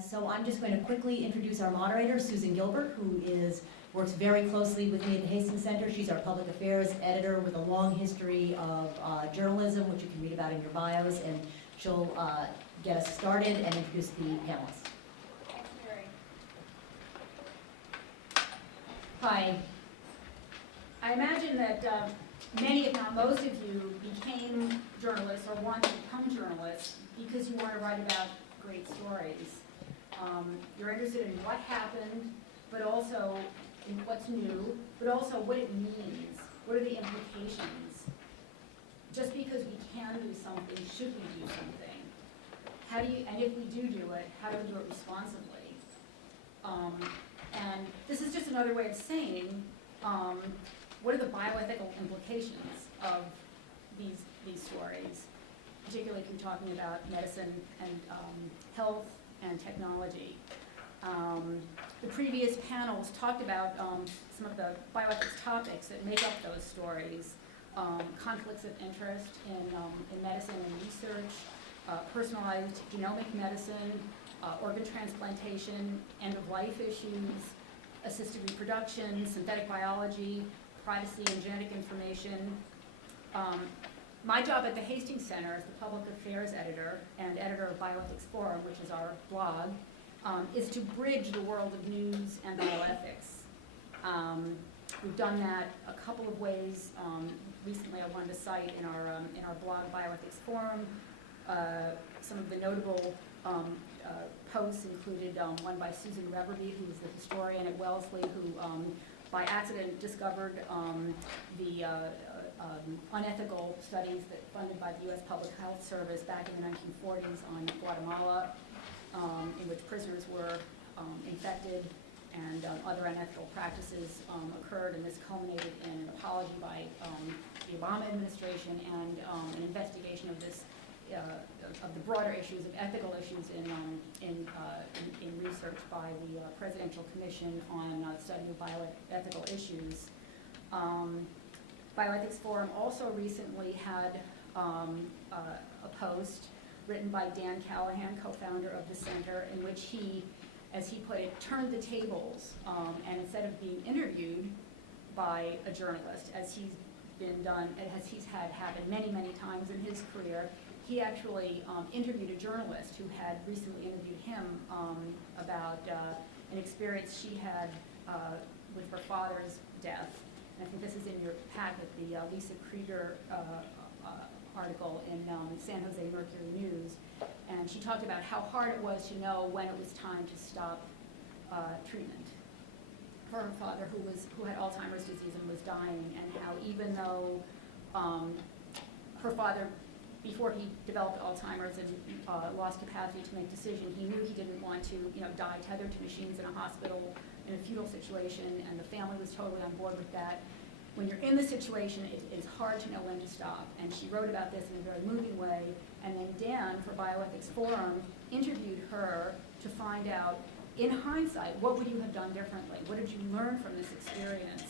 So I'm just going to quickly introduce our moderator, Susan Gilbert, who works very closely with me at the Hastings Center. She's our public affairs editor with a long history of journalism, which you can read about in your bios, and she'll get us started and introduce the panelists. Thanks, Mary. Hi. I imagine that many, if not most of you, became journalists or want to become journalists because you want to write about great stories. You're interested in what happened, but also in what's new, but also what it means. What are the implications? Just because we can do something, should we do something? How do you, and if we do it, how do we do it responsibly? And this is just another way of saying, what are the bioethical implications of these stories, particularly if you're talking about medicine and health and technology. The previous panels talked about some of the bioethics topics that make up those stories, conflicts of interest in medicine and research, personalized genomic medicine, organ transplantation, end-of-life issues, assisted reproduction, synthetic biology, privacy and genetic information. My job at the Hastings Center as the public affairs editor and editor of Bioethics Forum, which is our blog, is to bridge the world of news and bioethics. We've done that a couple of ways. Recently, I wanted to cite in our blog Bioethics Forum. Some of the notable posts included one by Susan Reverby, who was the historian at Wellesley, who by accident discovered the unethical studies that funded by the U.S. Public Health Service back in the 1940s on Guatemala, in which prisoners were infected and other unethical practices occurred, and this culminated in an apology by the Obama administration and an investigation of this of the broader issues of ethical issues in research by the Presidential Commission on studying bioethical issues. Bioethics Forum also recently had a post written by Dan Callahan, co-founder of the center, in which he, as he put it, turned the tables, and instead of being interviewed by a journalist, as he's had happen many, many times in his career, he actually interviewed a journalist who had recently interviewed him about an experience she had with her father's death. And I think this is in your packet, the Lisa Krieger article in San Jose Mercury News. And she talked about how hard it was to know when it was time to stop treatment for her father, who had Alzheimer's disease and was dying, and how even though her father, before he developed Alzheimer's and lost capacity to make decisions, he knew he didn't want to, die tethered to machines in a hospital in a feudal situation, and the family was totally on board with that. When you're in the situation, it's hard to know when to stop. And she wrote about this in a very moving way. And then Dan, for Bioethics Forum, interviewed her to find out, in hindsight, what would you have done differently? What did you learn from this experience?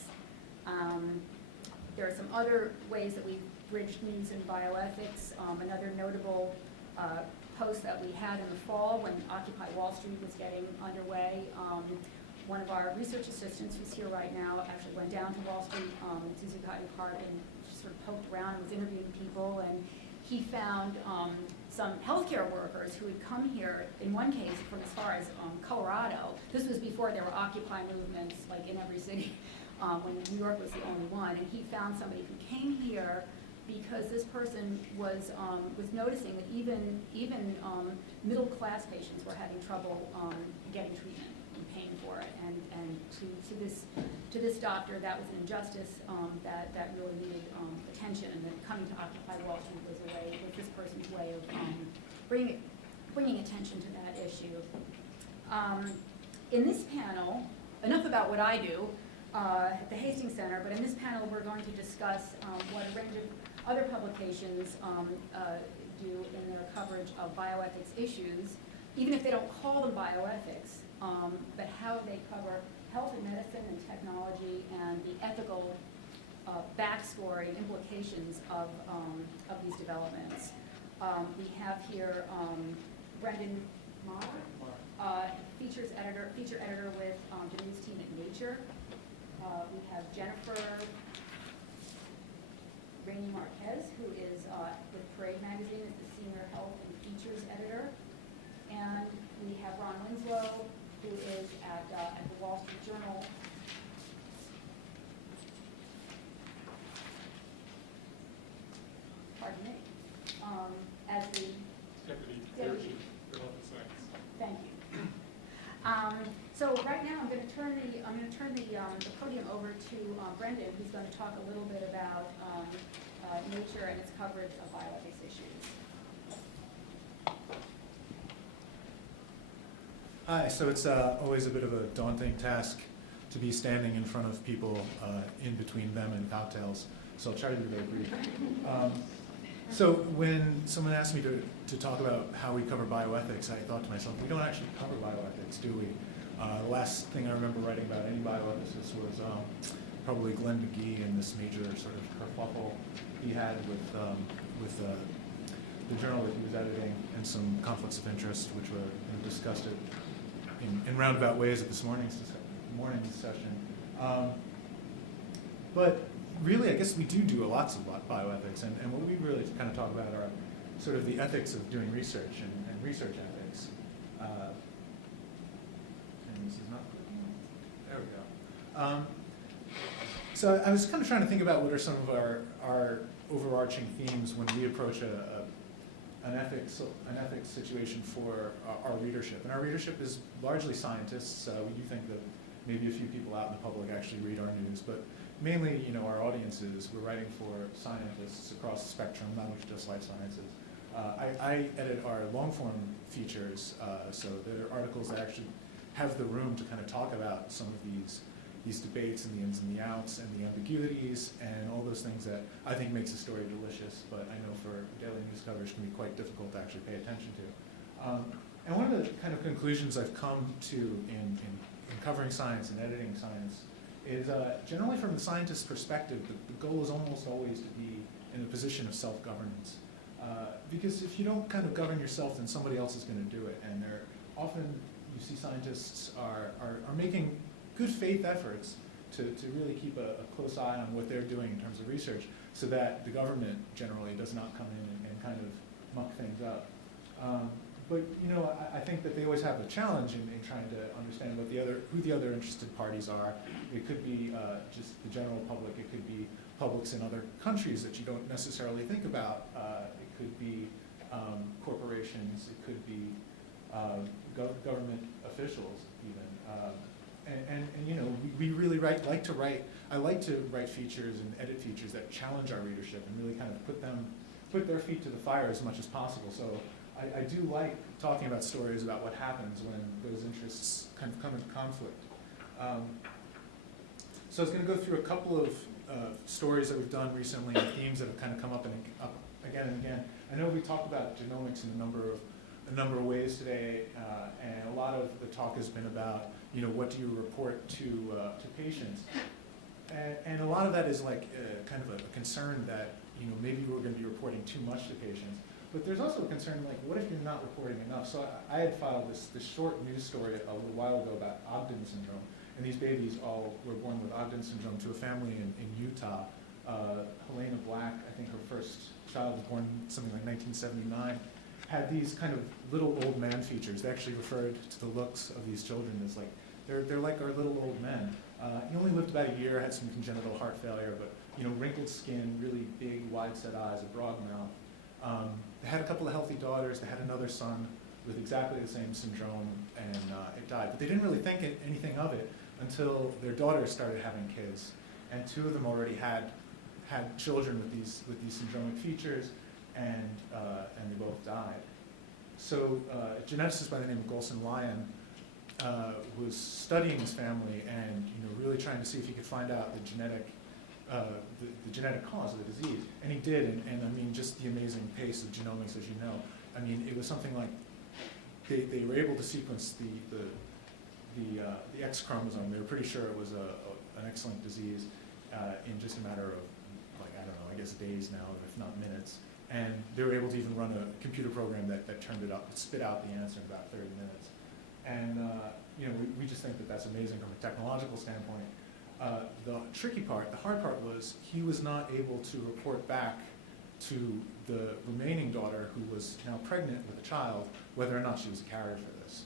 There are some other ways that we've bridged news and bioethics. Another notable post that we had in the fall when Occupy Wall Street was getting underway. One of our research assistants, who's here right now, actually went down to Wall Street, Susan Cotton Park, and just sort of poked around and was interviewing people. And he found some healthcare workers who had come here, in one case, from as far as Colorado. This was before there were Occupy movements, like in every city, when New York was the only one. And he found somebody who came here because this person was noticing that even middle-class patients were having trouble getting treatment and paying for it, and to this doctor, that was an injustice that really needed attention, and then coming to Occupy Wall Street was this person's way of bringing attention to that issue. In this panel, enough about what I do at the Hastings Center, but in this panel we're going to discuss what a range of other publications do in their coverage of bioethics issues, even if they don't call them bioethics, but how they cover health and medicine and technology and the ethical backstory and implications of these developments. We have here Brendan Maher, feature editor with Denise's team at Nature. We have Jennifer Rainey Marquez, who is with Parade Magazine as the senior health and features editor. And we have Ron Winslow, who is at the Wall Street Journal. Pardon me. As the Deputy Deputy. for Health and Science. Thank you. So right now I'm going to turn the podium over to Brendan, who's going to talk a little bit about Nature and its coverage of bioethics issues. Hi, so it's always a bit of a daunting task to be standing in front of people in between them and cocktails, so I'll try to be very brief. So when someone asked me to talk about how we cover bioethics, I thought to myself, we don't actually cover bioethics, do we? The last thing I remember writing about any bioethicist was probably Glenn McGee and this major sort of kerfuffle he had with the journal that he was editing and some conflicts of interest, which were discussed in roundabout ways at this morning's session. But really, I guess we do lots of bioethics, and what we really kind of talk about are sort of the ethics of doing research and research ethics. And this is not good. There we go. So I was kind of trying to think about what are some of our overarching themes when we approach an ethics situation for our readership. And our readership is largely scientists. We do think that maybe a few people out in the public actually read our news, but mainly, our audiences, we're writing for scientists across the spectrum, not just life sciences. I edit our long-form features, so they're articles that actually have the room to kind of talk about some of these debates and the ins and the outs and the ambiguities and all those things that I think makes a story delicious, but I know for daily news coverage can be quite difficult to actually pay attention to. And one of the kind of conclusions I've come to in covering science and editing science is generally from the scientist's perspective, the goal is almost always to be in a position of self-governance. Because if you don't kind of govern yourself, then somebody else is going to do it. And they're often, you see scientists are making good faith efforts to really keep a close eye on what they're doing in terms of research so that the government generally does not come in and kind of muck things up. But I think that they always have a challenge in trying to understand what who the other interested parties are. It could be just the general public. It could be publics in other countries that you don't necessarily think about. It could be corporations. It could be government officials even. We really like to write. I like to write features and edit features that challenge our readership and really kind of put their feet to the fire as much as possible. So I do like talking about stories about what happens when those interests kind of come into conflict. So I was going to go through a couple of stories that we've done recently, and themes that have kind of come up again and again. I know we talked about genomics in a number of ways today, and a lot of the talk has been about what do you report to patients, and a lot of that is like kind of a concern that maybe we're going to be reporting too much to patients. But there's also a concern, like, what if you're not reporting enough? So I had filed this short news story a little while ago about Ogden syndrome. And these babies all were born with Ogden syndrome to a family in Utah. Helena Black, I think her first child was born something like 1979, had these kind of little old man features. They actually referred to the looks of these children as like, they're like our little old men. He only lived about a year, had some congenital heart failure, but wrinkled skin, really big, wide-set eyes, a broad mouth. They had a couple of healthy daughters. They had another son with exactly the same syndrome, and it died. But they didn't really think anything of it until their daughters started having kids, and two of them already had children with these syndromic features, and they both died. So a geneticist by the name of Golson Lyon was studying this family and really trying to see if he could find out the genetic cause of the disease, and he did. And I mean, just the amazing pace of genomics, as you know. I mean, it was something like they were able to sequence the X chromosome. They were pretty sure it was an X-linked disease in just a matter of, like, I don't know, I guess days now, if not minutes. and they were able to even run a computer program that turned it up, spit out the answer in about 30 minutes. And we just think that that's amazing from a technological standpoint. The tricky part, the hard part was he was not able to report back to the remaining daughter, who was now pregnant with a child, whether or not she was a carrier for this.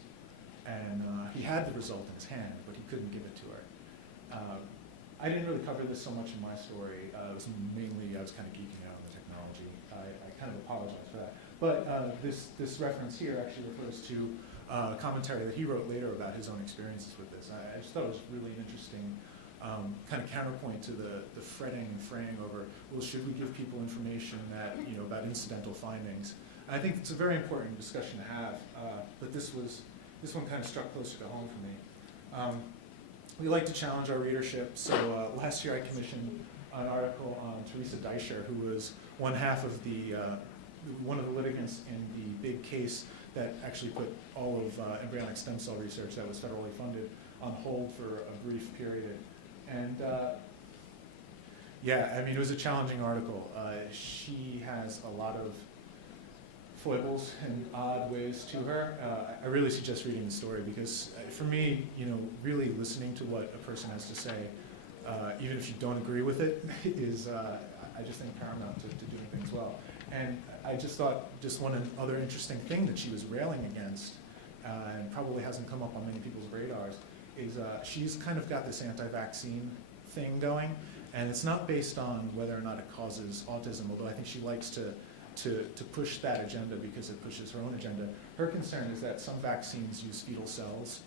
And he had the result in his hand, but he couldn't give it to her. I didn't really cover this so much in my story. It was mainly, I was kind of geeking out on the technology. I kind of apologize for that. But this reference here actually refers to a commentary that he wrote later about his own experiences with this. I just thought it was really interesting, kind of counterpoint to the fretting and fraying over, well, should we give people information that, about incidental findings? And I think it's a very important discussion to have, but this one kind of struck closer to home for me. We like to challenge our readership, so last year I commissioned an article on Teresa Deischer, who was one of the litigants in the big case that actually put all of embryonic stem cell research that was federally funded on hold for a brief period. And yeah, I mean, it was a challenging article. She has a lot of foibles and odd ways to her. I really suggest reading the story because for me, really listening to what a person has to say, even if you don't agree with it, is, I just think, paramount to doing things well. And I just thought one other interesting thing that she was railing against, and probably hasn't come up on many people's radars, is she's kind of got this anti-vaccine thing going, and it's not based on whether or not it causes autism, although I think she likes to push that agenda because it pushes her own agenda. Her concern is that some vaccines use fetal cells.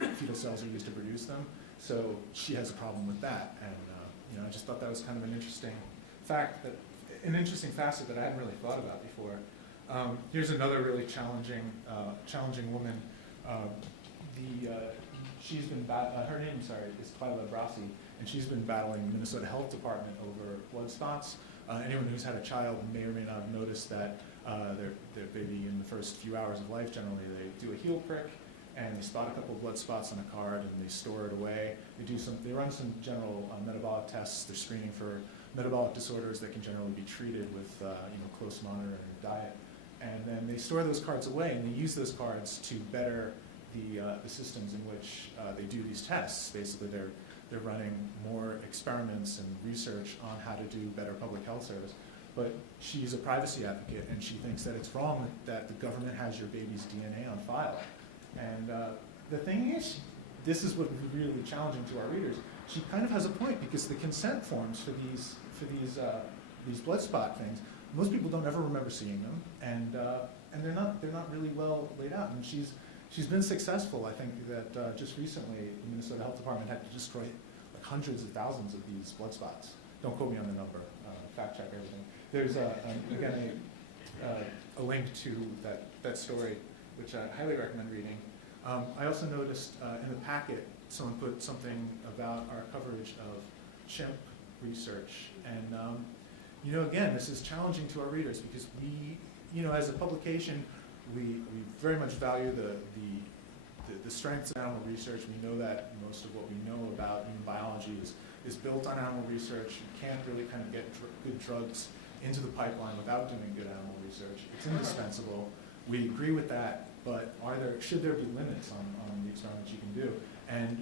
The fetal cells are used to produce them, so she has a problem with that. And I just thought that was kind of an interesting fact, an interesting facet that I hadn't really thought about before. Here's another really challenging woman. She's been her name, is Twyla Brasi, and she's been battling the Minnesota Health Department over blood spots. Anyone who's had a child may or may not have noticed that their baby, in the first few hours of life, generally they do a heel prick and they spot a couple of blood spots on a card and they store it away. They run some general metabolic tests. They're screening for metabolic disorders that can generally be treated with close monitoring of diet. And then they store those cards away and they use those cards to better the systems in which they do these tests. Basically, they're running more experiments and research on how to do better public health service. But she's a privacy advocate, and she thinks that it's wrong that the government has your baby's DNA on file. And the thing is, this is what would be really challenging to our readers. She kind of has a point, because the consent forms for these blood spot things, most people don't ever remember seeing them, and they're not really well laid out. And she's been successful. I think that just recently, the Minnesota Health Department had to destroy like hundreds of thousands of these blood spots. Don't quote me on the number. Fact check everything. There's again a link to that story, which I highly recommend reading. I also noticed in the packet someone put something about our coverage of chimp research, and again, this is challenging to our readers because we, as a publication, we very much value the strengths of animal research. We know that most of what we know about human biology is built on animal research. You can't really kind of get good drugs into the pipeline without doing good animal research. It's indispensable. We agree with that, but should there be limits on the experiments you can do? And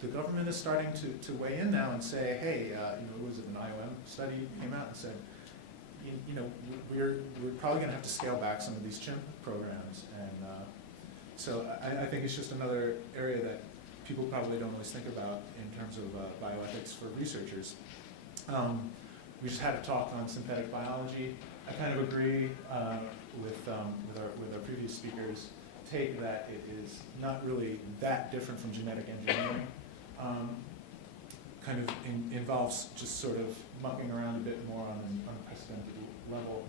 the government is starting to weigh in now and say, hey, was it an IOM study came out and said, we're probably going to have to scale back some of these chimp programs, and so I think it's just another area that people probably don't always think about in terms of bioethics for researchers. We just had a talk on synthetic biology. I kind of agree with our previous speakers' take that it is not really that different from genetic engineering. Kind of involves just sort of mucking around a bit more on an unprecedented level.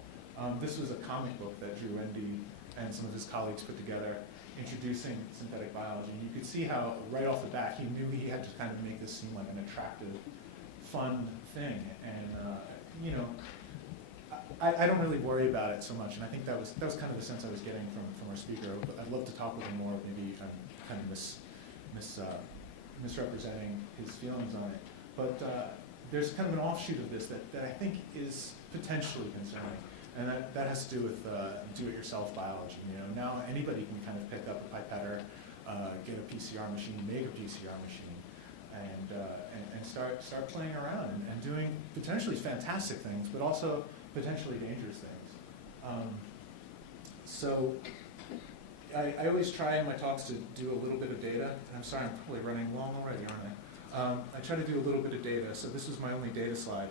This was a comic book that Drew Endy and some of his colleagues put together introducing synthetic biology. And you could see how right off the bat he knew he had to kind of make this seem like an attractive, fun thing. And I don't really worry about it so much, and I think that was kind of the sense I was getting from our speaker. I'd love to talk with him more. Maybe I'm kind of misrepresenting his feelings on it. But there's kind of an offshoot of this that I think is potentially concerning. And that has to do with do-it-yourself biology. You know, now anybody can kind of pick up a pipetter, get a PCR machine, make a PCR machine, and start playing around and doing potentially fantastic things, but also potentially dangerous things. So I always try in my talks to do a little bit of data. I'm sorry, I'm probably running long already, aren't I? I try to do a little bit of data. So this was my only data slide.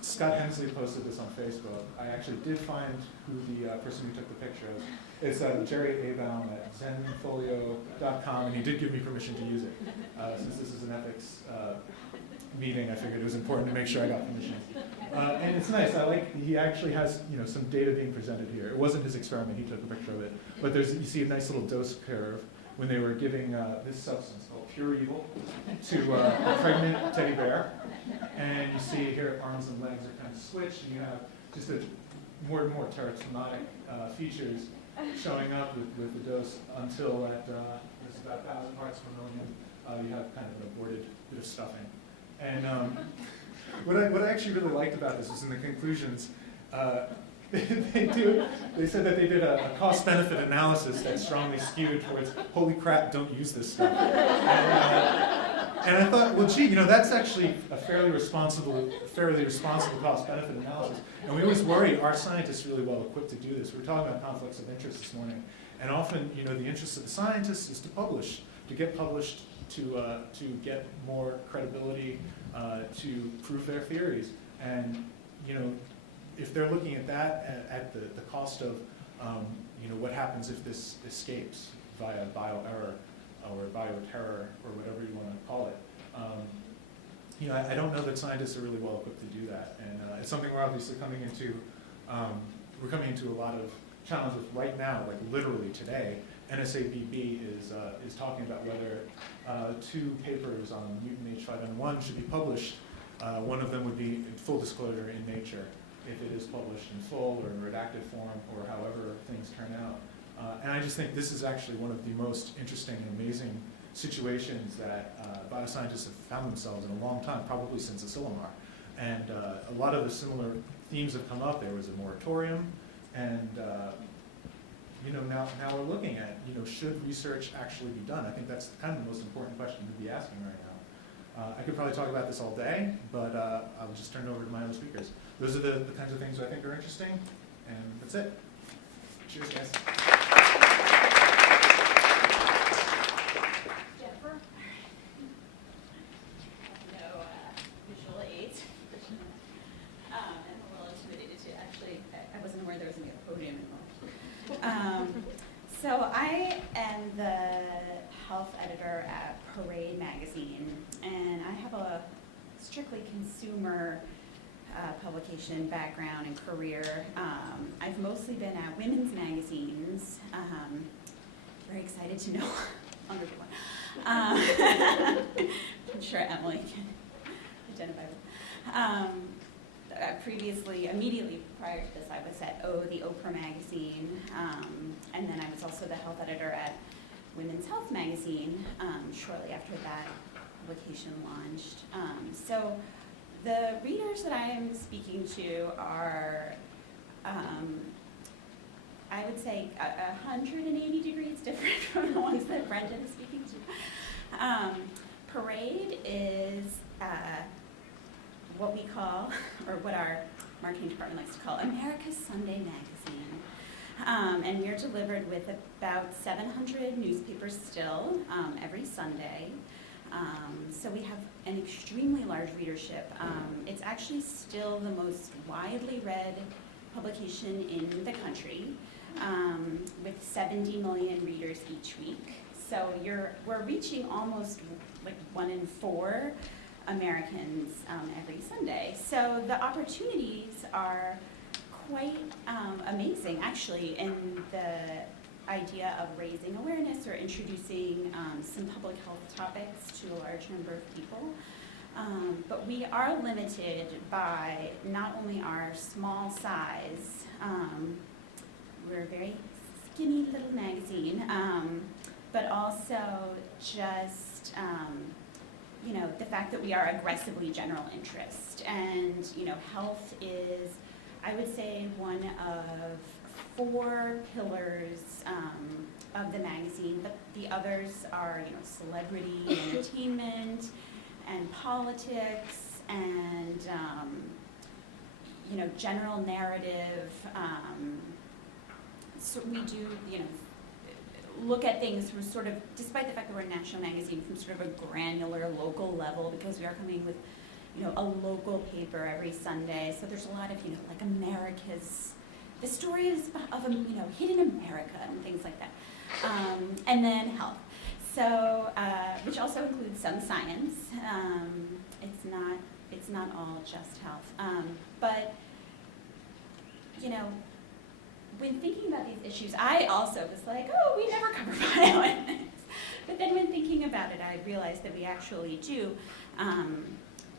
Scott Hensley posted this on Facebook. I actually did find who the person who took the picture is. It's Jerry Abaum at zenfolio.com, and he did give me permission to use it. Since this is an ethics meeting, I figured it was important to make sure I got permission. And it's nice. I like, he actually has, you know, some data being presented here. It wasn't his experiment, he took a picture of it. But there's, you see a nice little dose curve when they were giving this substance called pure evil to a pregnant teddy bear. And you see here arms and legs are kind of switched, and you have just a more and more teratogenic features showing up with the dose until at this is about 1,000 parts per million, you have kind of an aborted bit of stuffing. And what I actually really liked about this was in the conclusions, they said that they did a cost-benefit analysis that strongly skewed towards, holy crap, don't use this stuff. And I thought, well, gee, you know, that's actually a fairly responsible cost-benefit analysis. And we always worry, are scientists really well equipped to do this? We were talking about conflicts of interest this morning. And often, you know, the interest of the scientists is to publish, to get published, to get more credibility, to prove their theories. And, you know, if they're looking at that at the cost of, you know, what happens if this escapes via bioerror or bioterror or whatever you want to call it, you know, I don't know that scientists are really well equipped to do that. And it's something we're obviously coming into. We're coming into a lot of challenge with right now, like literally today. NSABB is talking about whether 2 papers on mutant H5N1 should be published. One of them would be in full disclosure in Nature, if it is published in full or in redacted form or however things turn out. And I just think this is actually one of the most interesting and amazing situations that bioscientists have found themselves in a long time, probably since Asilomar. And a lot of the similar themes have come up. There was a moratorium, and you know, now we're looking at, you know, should research actually be done? I think that's kind of the most important question to be asking right now. I could probably talk about this all day, but I'll just turn it over to my other speakers. Those are the kinds of things I think are interesting, and that's it. Cheers, guys. Jennifer? No visual aids. I'm a little intimidated to actually, I wasn't aware there was going to be a podium involved. So I am the health editor at Parade magazine, and I have a strictly consumer publication background and career. I've mostly been at women's magazines. Very excited to know on the one. I'm sure Emily can identify with. Previously, immediately prior to this, I was at the Oprah magazine, and then I was also the health editor at Women's Health magazine shortly after that publication launched. So the readers that I am speaking to are, I would say, 180 degrees different from the ones that Brendan is speaking to. Parade is what we call, or what our marketing department likes to call, America's Sunday magazine. And we're delivered with about 700 newspapers still every Sunday. So we have an extremely large readership. It's actually still the most widely read publication in the country, with 70 million readers each week. So we're reaching almost like 1 in 4 Americans every Sunday. So the opportunities are quite amazing, actually, in the idea of raising awareness or introducing some public health topics to a large number of people. But we are limited by not only our small size, we're a very skinny little magazine, but also just you know, the fact that we are aggressively general interest. And you know, health is, I would say, one of 4 pillars of the magazine. The others are, celebrity and entertainment and politics and, general narrative. So we do, look at things from sort of, despite the fact that we're a national magazine, from sort of a granular local level, because we are coming with, a local paper every Sunday. So there's a lot of, like America's, the stories of, hidden America and things like that. And then health. So, which also includes some science. It's not all just health. But, when thinking about these issues, I also was like, oh, we never cover bioethics. But then when thinking about it, I realized that we actually do,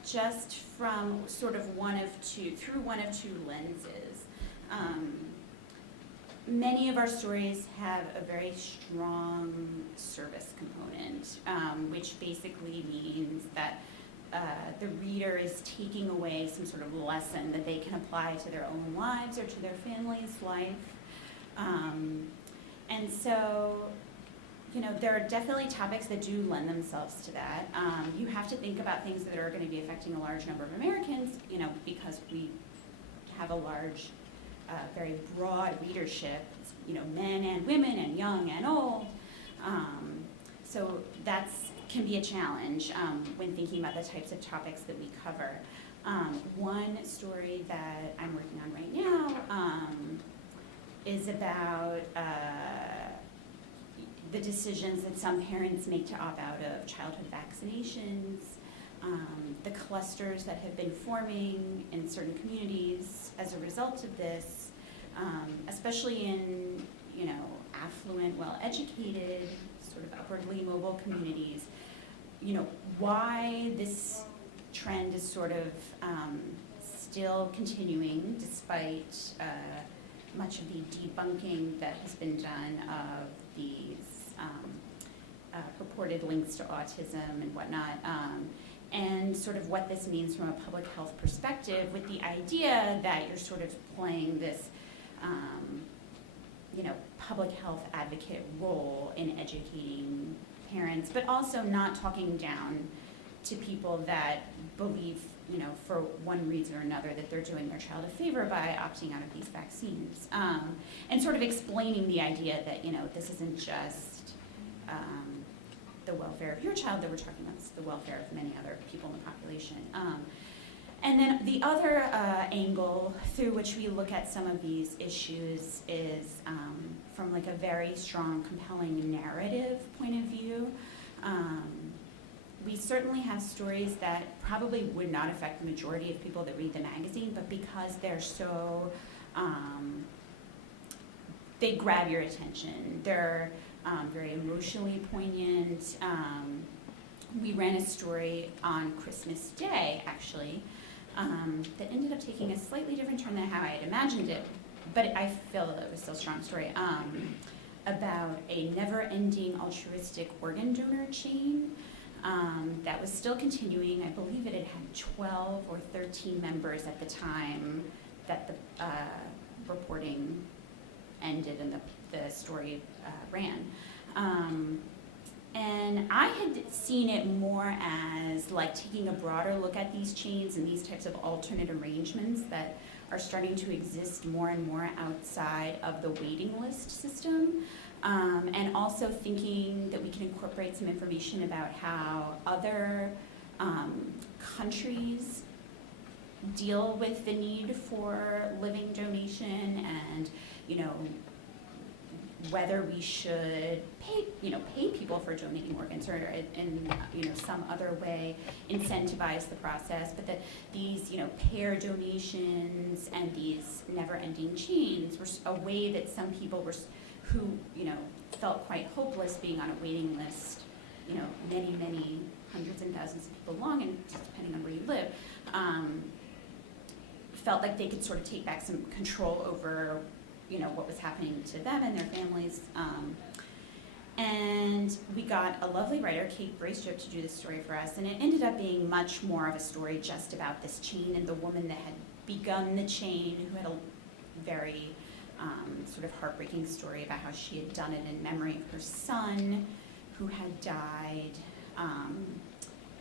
just from sort of through one of two lenses. Many of our stories have a very strong service component, which basically means that the reader is taking away some sort of lesson that they can apply to their own lives or to their family's life. And so, there are definitely topics that do lend themselves to that. You have to think about things that are going to be affecting a large number of Americans, because we have a large, very broad readership, men and women and young and old. So that's can be a challenge when thinking about the types of topics that we cover. One story that I'm working on right now is about the decisions that some parents make to opt out of childhood vaccinations, the clusters that have been forming in certain communities as a result of this, especially in, affluent, well-educated, sort of upwardly mobile communities, why this trend is sort of still continuing despite much of the debunking that has been done of these purported links to autism and whatnot, and sort of what this means from a public health perspective, with the idea that you're sort of playing this public health advocate role in educating parents, but also not talking down to people that believe, for one reason or another, that they're doing their child a favor by opting out of these vaccines. And sort of explaining the idea that, this isn't just the welfare of your child that we're talking about, it's the welfare of many other people in the population. And then the other angle through which we look at some of these issues is from like a very strong, compelling narrative point of view. We certainly have stories that probably would not affect the majority of people that read the magazine, but because they're so, they grab your attention. They're very emotionally poignant. We ran a story on Christmas Day, actually, that ended up taking a slightly different turn than how I had imagined it, but I feel that it was still a strong story, about a never-ending altruistic organ donor chain that was still continuing. I believe it had 12 or 13 members at the time that the reporting ended and the story ran. And I had seen it more as like taking a broader look at these chains and these types of alternate arrangements that are starting to exist more and more outside of the waiting list system. And also thinking that we can incorporate some information about how other countries deal with the need for living donation, and whether we should pay people for donating organs, or in some other way incentivize the process, but that these pair donations and these never-ending chains were a way that some people were who felt quite hopeless being on a waiting list, many hundreds and thousands of people long, and just depending on where you live, felt like they could sort of take back some control over what was happening to them and their families. And we got a lovely writer, Kate Braystrip, to do this story for us, and it ended up being much more of a story just about this chain and the woman that had begun the chain, who had a very sort of heartbreaking story about how she had done it in memory of her son, who had died,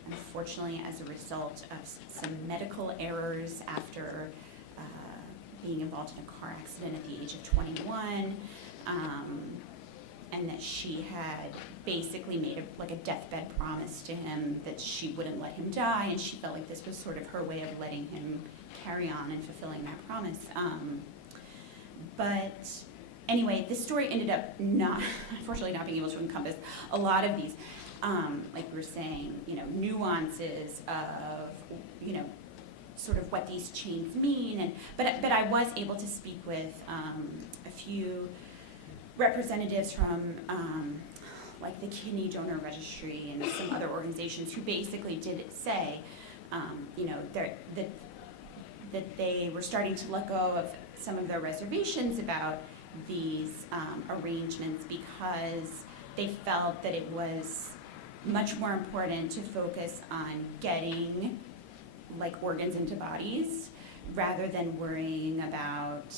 unfortunately, as a result of some medical errors after being involved in a car accident at the age of 21, and that she had basically made a deathbed promise to him that she wouldn't let him die, and she felt like this was sort of her way of letting him carry on and fulfilling that promise. But anyway, this story ended up unfortunately not being able to encompass a lot of these, like we were saying, nuances of, sort of what these chains mean. But I was able to speak with a few representatives from like the Kidney Donor Registry and some other organizations who basically did say, that they were starting to let go of some of their reservations about these arrangements because they felt that it was much more important to focus on getting organs into bodies rather than worrying about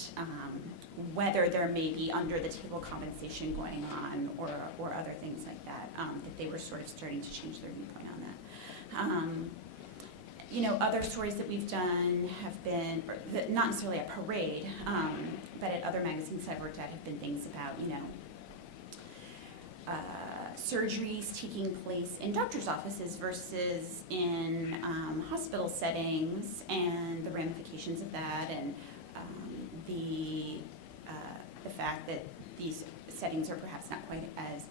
whether there may be under the table compensation going on or other things like that, that they were sort of starting to change their viewpoint on that. Other stories that we've done have been, not necessarily a parade, but at other magazines I've worked at have been things about, surgeries taking place in doctor's offices versus in hospital settings and the ramifications of that, and the fact that these settings are perhaps not quite as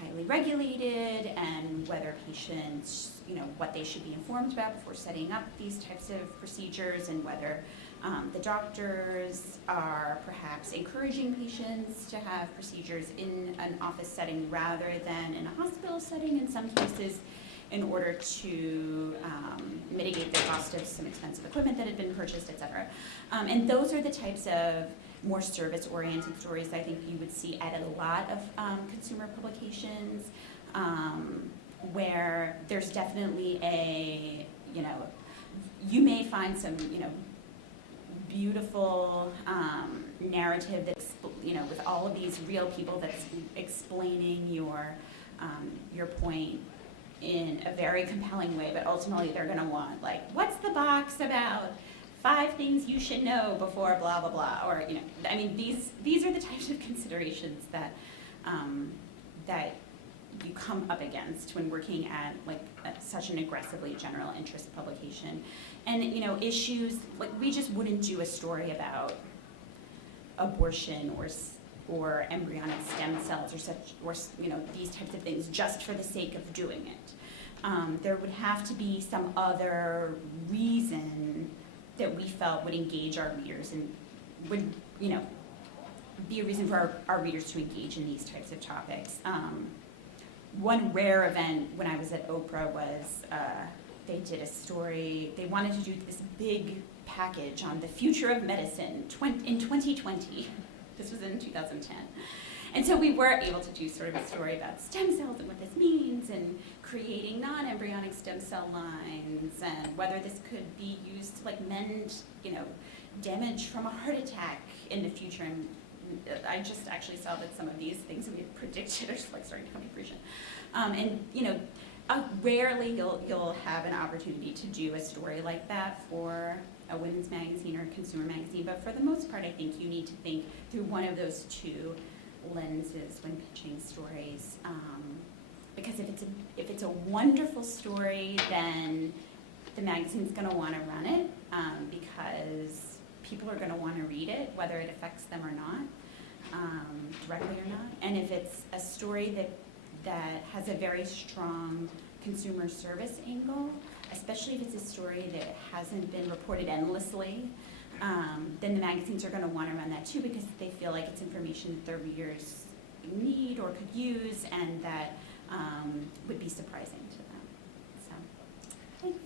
highly regulated, and whether patients, what they should be informed about before setting up these types of procedures, and whether the doctors are perhaps encouraging patients to have procedures in an office setting rather than in a hospital setting in some cases, in order to mitigate the cost of some expensive equipment that had been purchased, et cetera. And those are the types of more service-oriented stories I think you would see at a lot of consumer publications, where there's definitely a, you may find some, beautiful narrative that's, with all of these real people that's explaining your point in a very compelling way, but ultimately they're going to want, what's the box about 5 things you should know before blah, blah, blah, or, these are the types of considerations that that you come up against when working at such an aggressively general interest publication. And issues, we just wouldn't do a story about abortion or embryonic stem cells or these types of things just for the sake of doing it. There would have to be some other reason that we felt would engage our readers and would, be a reason for our readers to engage in these types of topics. One rare event when I was at Oprah was they did a story, they wanted to do this big package on the future of medicine in 2020. This was in 2010. And so we were able to do sort of a story about stem cells and what this means, and creating non-embryonic stem cell lines, and whether this could be used to mend, damage from a heart attack in the future. And I just actually saw that some of these things that we had predicted are just starting to come to fruition. Rarely you'll have an opportunity to do a story like that for a women's magazine or a consumer magazine, but for the most part, I think you need to think through one of those two lenses when pitching stories. Because if it's a wonderful story, then the magazine's going to want to run it because people are going to want to read it, whether it affects them or not, directly or not. And if it's a story that has a very strong consumer service angle, especially if it's a story that hasn't been reported endlessly, then the magazines are going to want to run that too, because they feel like it's information that their readers need or could use, and that would be surprising to them. So, thanks.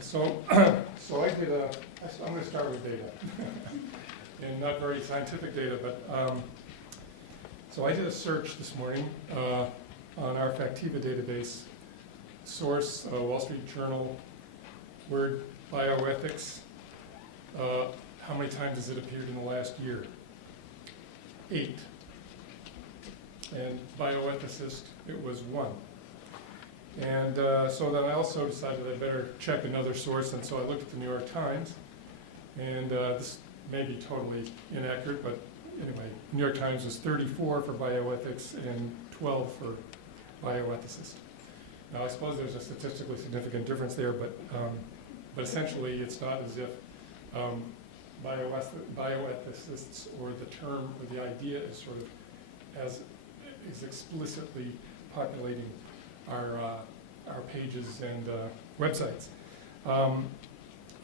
So, So I'm going to start with data, and not very scientific data, but so I did a search this morning on our Factiva database, source Wall Street Journal, word bioethics. How many times has it appeared in the last year? 8. And bioethicist, it was 1. And so then I also decided I better check another source, and so I looked at the New York Times, and this may be totally inaccurate, but anyway, New York Times was 34 for bioethics and 12 for bioethicist. Now I suppose there's a statistically significant difference there, but essentially it's not as if bioethicists or the term or the idea is sort of is explicitly populating our pages and websites. I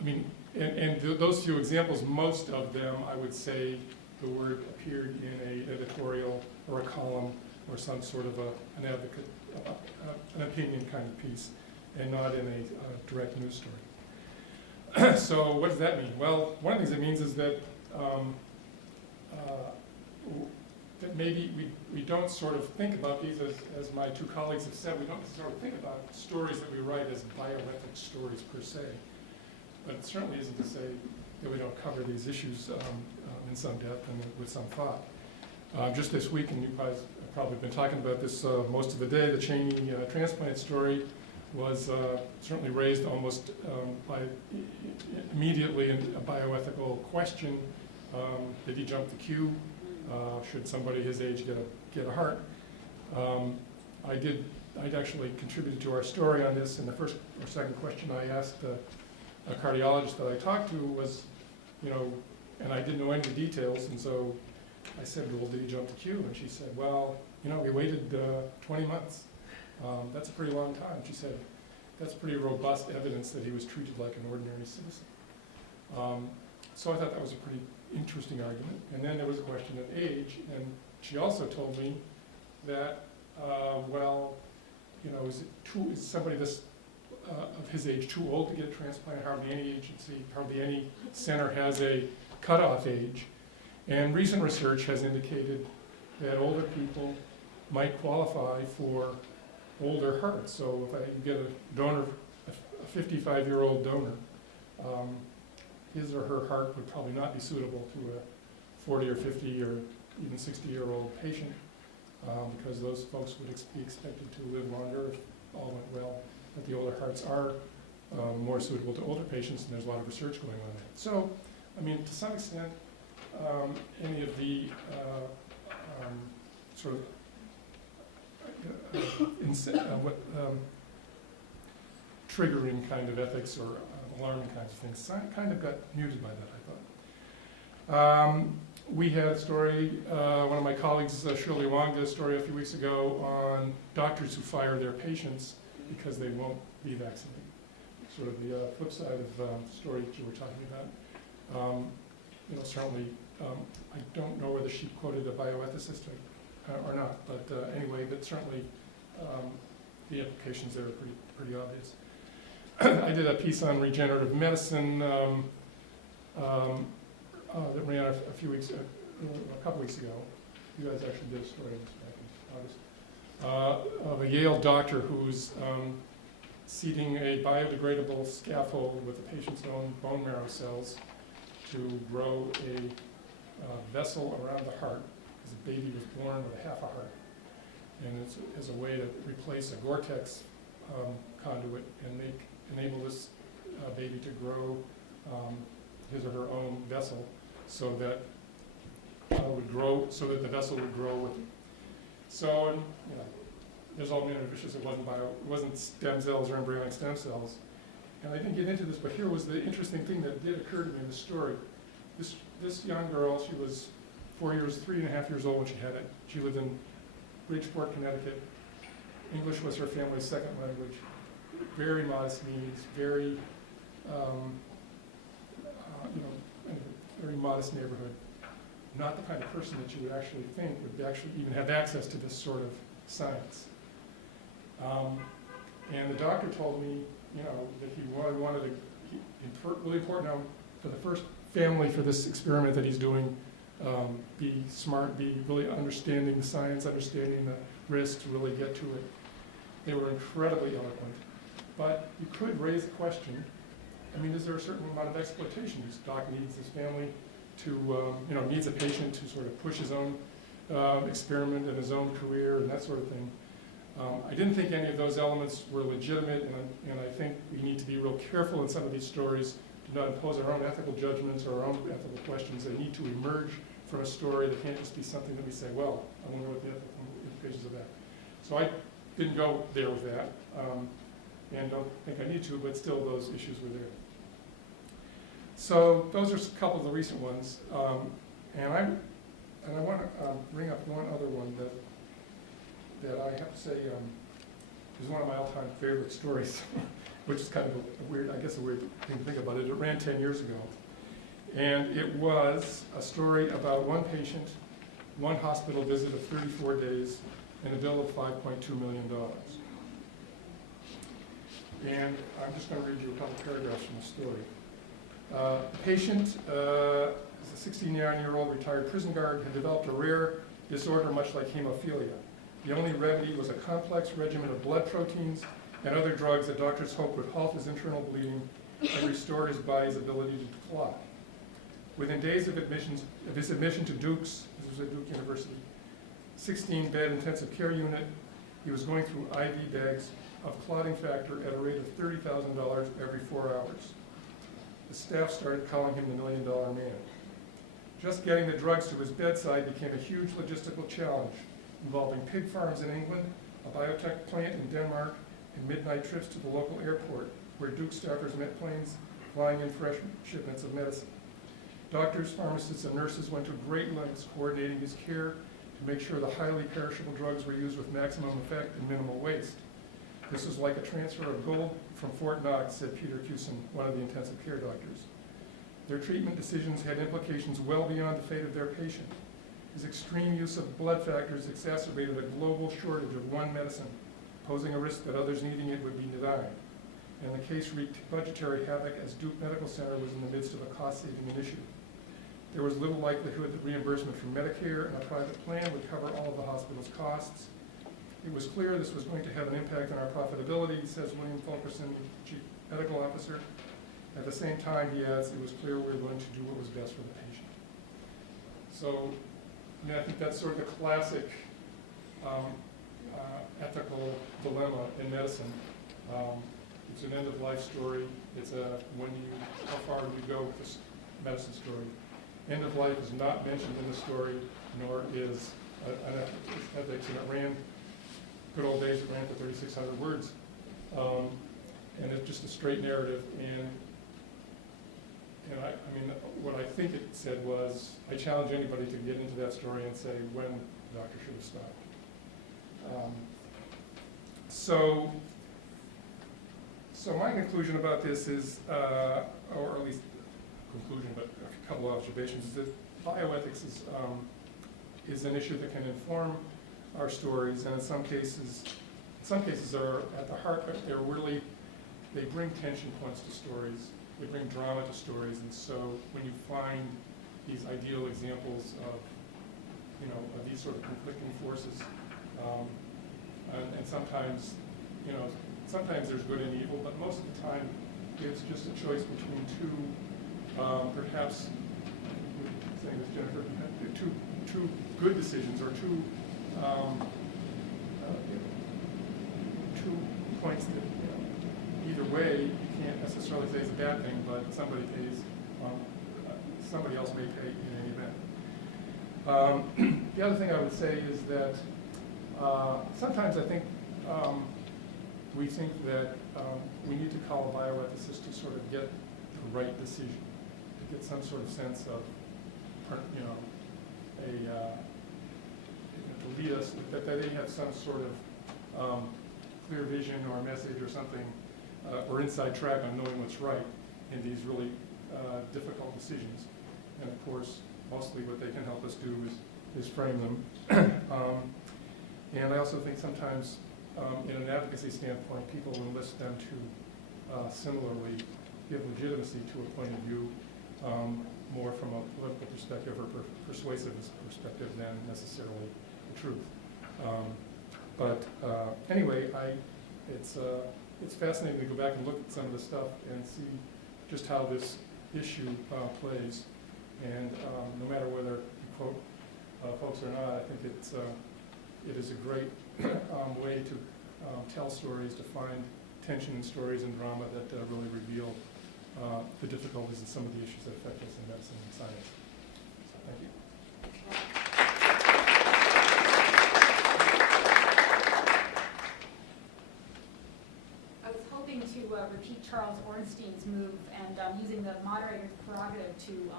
mean, and those few examples, most of them, I would say, the word appeared in an editorial or a column or some sort of an advocate, an opinion kind of piece, and not in a direct news story. So what does that mean? Well, one of the things it means is that that maybe we don't sort of think about these, as my two colleagues have said, we don't sort of think about stories that we write as bioethics stories per se. But it certainly isn't to say that we don't cover these issues in some depth and with some thought. Just this week, and you guys have probably been talking about this most of the day, the Cheney transplant story was certainly raised almost immediately in a bioethical question. Did he jump the queue? Should somebody his age get a heart? I'd actually contributed to our story on this, and the first or second question I asked a cardiologist that I talked to was, and I didn't know any of the details, and so I said, well, did he jump the queue? And she said, well, we waited 20 months. That's a pretty long time. She said, that's pretty robust evidence that he was treated like an ordinary citizen. So I thought that was a pretty interesting argument. And then there was a question of age, and she also told me that, is somebody this of his age too old to get a transplant? Hardly any agency, hardly any center has a cutoff age. And recent research has indicated that older people might qualify for older hearts. So if I get a donor, a 55-year-old donor, his or her heart would probably not be suitable to a 40 or 50 or even 60-year-old patient, because those folks would be expected to live longer if all went well. But the older hearts are more suitable to older patients, and there's a lot of research going on there. So, I mean, to some extent, any of the sort of triggering kind of ethics or alarming kinds of things kind of got muted by that, I thought. We had a story, one of my colleagues, Shirley Wong, did a story a few weeks ago on doctors who fire their patients because they won't be vaccinated. Sort of the flip side of the story that you were talking about. Certainly, I don't know whether she quoted a bioethicist or not, but anyway, but certainly the implications there are pretty obvious. I did a piece on regenerative medicine that ran a couple weeks ago. You guys actually did a story on this back in August, of a Yale doctor who's seeding a biodegradable scaffold with the patient's own bone marrow cells to grow a vessel around the heart, because the baby was born with a half a heart. And it's as a way to replace a Gore-Tex conduit and enable this baby to grow his or her own vessel, so that the vessel would grow with it. So, there's all manner of issues. It wasn't stem cells or embryonic stem cells. And I didn't get into this, but here was the interesting thing that did occur to me in the story. This young girl, she was 3.5 years old when she had it. She lived in Bridgeport, Connecticut. English was her family's second language. Very modest means, very, very modest neighborhood. Not the kind of person that you would actually think would actually even have access to this sort of science. And the doctor told me, that really important now for the first family for this experiment that he's doing, be smart, be really understanding the science, understanding the risks, really get to it. They were incredibly eloquent. But you could raise the question, I mean, is there a certain amount of exploitation? This doc needs his family to, needs a patient to sort of push his own experiment and his own career and that sort of thing. I didn't think any of those elements were legitimate, and I think we need to be real careful in some of these stories to not impose our own ethical judgments or our own ethical questions. They need to emerge from a story. They can't just be something that we say, well, I wonder what the ethical implications of that. So I didn't go there with that, and don't think I need to, but still those issues were there. So those are a couple of the recent ones, and I want to bring up one other one that I have to say is one of my all-time favorite stories, which is kind of a weird thing to think about it. It ran 10 years ago, and it was a story about one patient, one hospital visit of 34 days, and a bill of $5.2 million. And I'm just going to read you a couple paragraphs from the story. The patient is a 69-year-old retired prison guard, had developed a rare disorder much like hemophilia. The only remedy was a complex regimen of blood proteins and other drugs that doctors hoped would halt his internal bleeding and restore his body's ability to clot. Within days of his admission to Duke's, this was at Duke University, 16-bed intensive care unit, he was going through IV bags of clotting factor at a rate of $30,000 every 4 hours. The staff started calling him the $1 million man. Just getting the drugs to his bedside became a huge logistical challenge, involving pig farms in England, a biotech plant in Denmark, and midnight trips to the local airport, where Duke staffers met planes flying in fresh shipments of medicine. Doctors, pharmacists, and nurses went to great lengths coordinating his care to make sure the highly perishable drugs were used with maximum effect and minimal waste. This was like a transfer of gold from Fort Knox, said Peter Cusin, one of the intensive care doctors. Their treatment decisions had implications well beyond the fate of their patient. His extreme use of blood factors exacerbated a global shortage of one medicine, posing a risk that others needing it would be denied. And the case wreaked budgetary havoc as Duke Medical Center was in the midst of a cost-saving initiative. There was little likelihood that reimbursement from Medicare and a private plan would cover all of the hospital's costs. It was clear this was going to have an impact on our profitability, says William Fulkerson, Chief Medical Officer. At the same time, he adds, it was clear we were going to do what was best for the patient. So, I think that's sort of the classic ethical dilemma in medicine. It's an end-of-life story. It's a how far do we go with this medicine story? End of life is not mentioned in the story, nor is an ethics, and it ran, good old days, it ran for 3,600 words. And it's just a straight narrative, and I mean, what I think it said was, I challenge anybody to get into that story and say when the doctor should have stopped. So my conclusion about this is, or at least conclusion, but a couple of observations, is that bioethics is an issue that can inform our stories, and in some cases are at the heart, they bring tension points to stories, they bring drama to stories, and so when you find these ideal examples of, of these sort of conflicting forces, and sometimes, sometimes there's good and evil, but most of the time it's just a choice between two, perhaps, saying this, Jennifer, two good decisions or two points that, either way, you can't necessarily say it's a bad thing, but somebody else may pay in any event. The other thing I would say is that sometimes I think we think that we need to call a bioethicist to sort of get the right decision, to get some sort of sense of, to lead us, that they have some sort of clear vision or message or something, or inside track on knowing what's right in these really difficult decisions. And of course, mostly what they can help us do is frame them. And I also think sometimes, in an advocacy standpoint, people enlist them to similarly give legitimacy to a point of view more from a political perspective or persuasive perspective than necessarily the truth. Anyway, it's fascinating to go back and look at some of the stuff and see just how this issue plays. And no matter whether you quote folks or not, I think it is a great way to tell stories, to find tension in stories and drama that really reveal the difficulties in some of the issues that affect us in medicine and science. So, thank you. I was hoping to repeat Charles Ornstein's move and using the moderator's prerogative to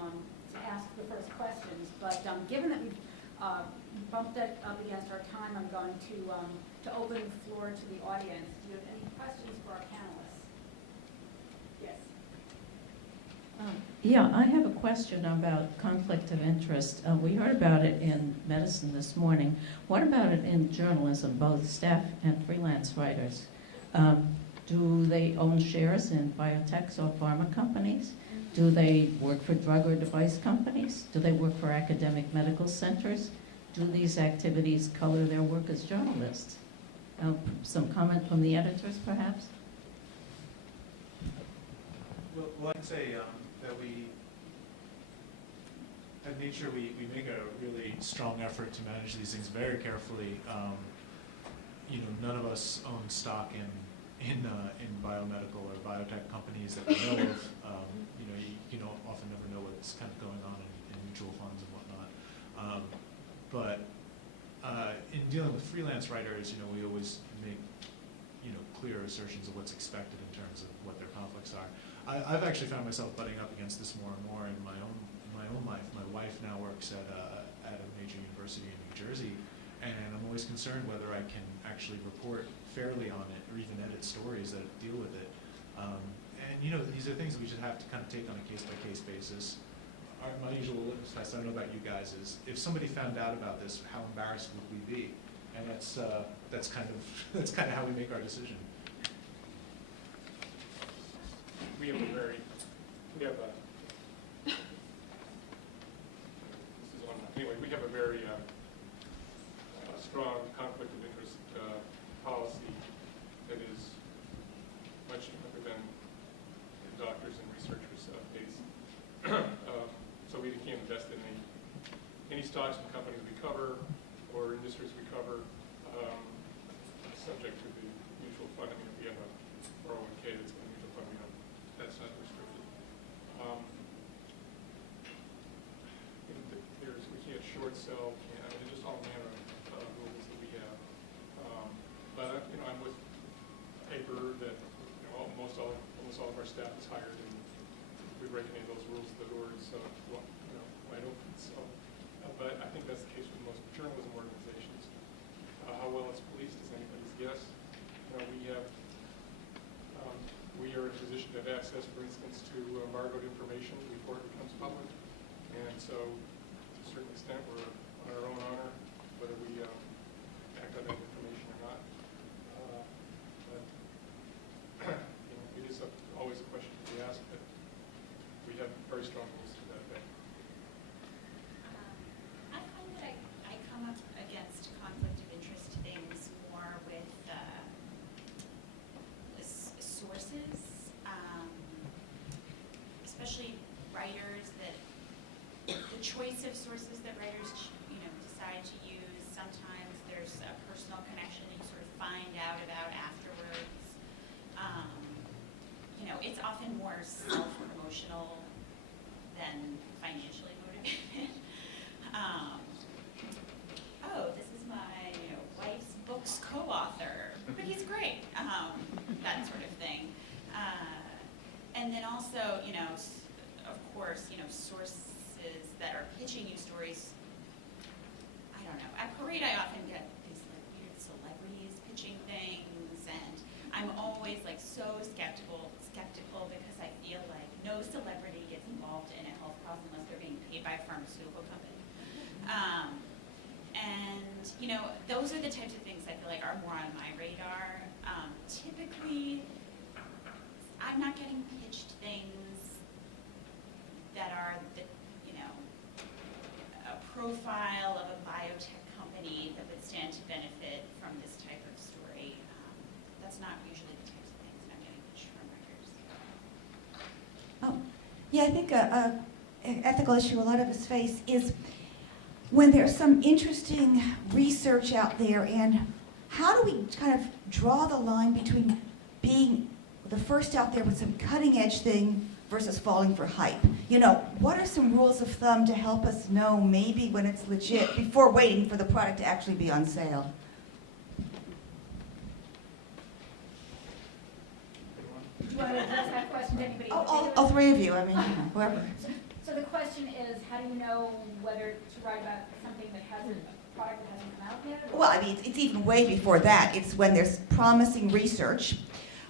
ask the first questions, but given that we've bumped it up against our time, I'm going to open the floor to the audience. Do you have any questions for our panelists? Yes. Yeah, I have a question about conflict of interest. We heard about it in medicine this morning. What about it in journalism, both staff and freelance writers? Do they own shares in biotechs or pharma companies? Do they work for drug or device companies? Do they work for academic medical centers? Do these activities color their work as journalists? Some comment from the editors, perhaps? Well, I'd say that we, at Nature, we make a really strong effort to manage these things very carefully. None of us own stock in biomedical or biotech companies that we know of. You don't often never know what's kind of going on in mutual funds and whatnot. In dealing with freelance writers, we always make clear assertions of what's expected in terms of what their conflicts are. I've actually found myself butting up against this more and more in my own life. My wife now works at a major university in New Jersey, and I'm always concerned whether I can actually report fairly on it or even edit stories that deal with it. These are things that we should have to kind of take on a case-by-case basis. My usual litmus test, I don't know about you guys, is if somebody found out about this, how embarrassed would we be? And that's kind of how we make our decision. We have a very, strong conflict of interest policy that is much stronger than doctors and researchers' based. So we can't invest in any stocks in companies we cover or industries we cover, subject to the mutual fund. I mean, if we have a 401k that's in a mutual fund, that's not restricted. We can't short sell. There's just all manner of rules that we have. But I'm with paper that almost all of our staff is hired, and we break any of those rules. The door is wide open. So, but I think that's the case with most journalism organizations. How well it's policed is anybody's guess. We are in a position to have access, for instance, to embargoed information before it becomes public, and so to a certain extent we're on our own honor whether we act on that information or not. But it is always a question to be asked, but we have very strong rules to that effect. I find that I come up against conflict of interest things more with sources, especially writers, that the choice of sources that writers decide to use. Sometimes there's a personal connection you sort of find out about afterwards. It's often more self-promotional than financially motivated. This is my wife's book's co-author, but he's great. That sort of thing. And then also, of course, sources that are pitching you stories. I don't know. At Parade, I often get these weird celebrities pitching things, and I'm always so skeptical because I feel like no celebrity gets involved in a health cause unless they're being paid by a pharmaceutical company. Those are the types of things I feel like are more on my radar. Typically, I'm not getting pitched things that are the, a profile of a biotech company that would stand to benefit from this type of story. That's not usually the types of things that I'm getting pitched from writers. Yeah, I think an ethical issue a lot of us face is when there's some interesting research out there, and how do we kind of draw the line between being the first out there with some cutting edge thing versus falling for hype? What are some rules of thumb to help us know maybe when it's legit before waiting for the product to actually be on sale? Do you want to address that question to anybody? All three of you, I mean, whoever. So the question is, how do you know whether to write about something that hasn't, a product that hasn't come out yet? Well, I mean, it's even way before that. It's when there's promising research,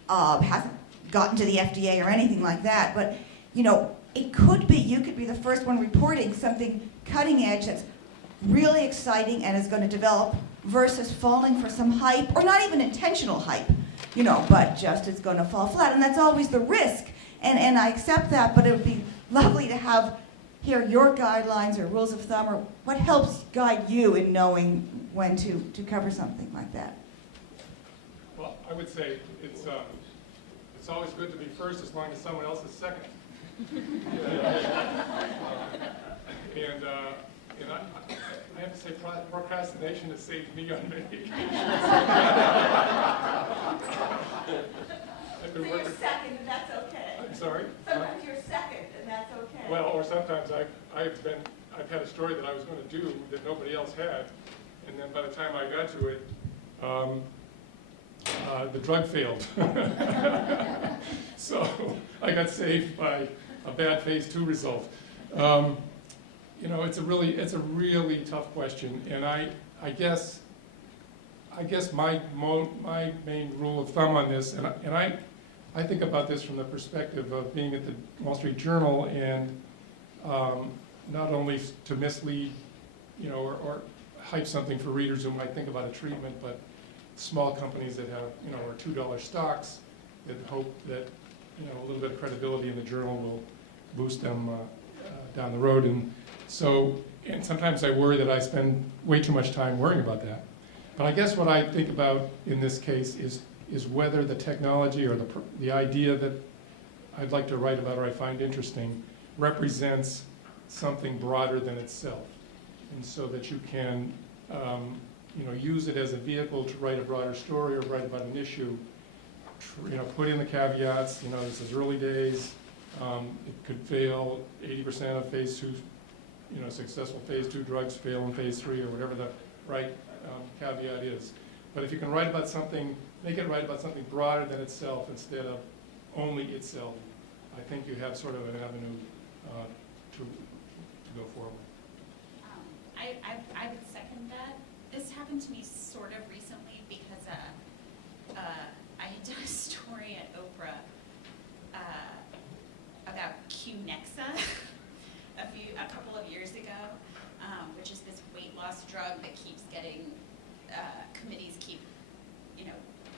hasn't gotten to the FDA or anything like that, but, it could be, you could be the first one reporting something cutting edge that's really exciting and is going to develop versus falling for some hype, or not even intentional hype, but just it's going to fall flat, and that's always the risk. And I accept that, but it would be lovely to have here your guidelines or rules of thumb, or what helps guide you in knowing when to cover something like that. Well, I would say it's always good to be first as long as someone else is second. And I have to say procrastination has saved me on many occasions. I've been working. second, and that's okay. I'm sorry? Sometimes you're second, and that's okay. Well, or sometimes I've had a story that I was going to do that nobody else had, and then by the time I got to it, the drug failed. So I got saved by a bad phase 2 result. It's a really tough question, and I guess my main rule of thumb on this, and I think about this from the perspective of being at the Wall Street Journal, and not only to mislead, or hype something for readers who might think about a treatment, but small companies that have, or $2 stocks that hope that, a little bit of credibility in the journal will boost them down the road. And sometimes I worry that I spend way too much time worrying about that. But I guess what I think about in this case is whether the technology or the idea that I'd like to write about or I find interesting represents something broader than itself. And so that you can use it as a vehicle to write a broader story or write about an issue. Put in the caveats, this is early days, it could fail, 80% of phase 2, successful phase 2 drugs fail in phase 3 or whatever the right caveat is. But if you can write about something, make it write about something broader than itself instead of only itself, I think you have sort of an avenue to go forward. I would second that. This happened to me sort of recently because I had done a story at Oprah about Qnexa a couple of years ago, which is this weight loss drug that keeps getting, committees keep,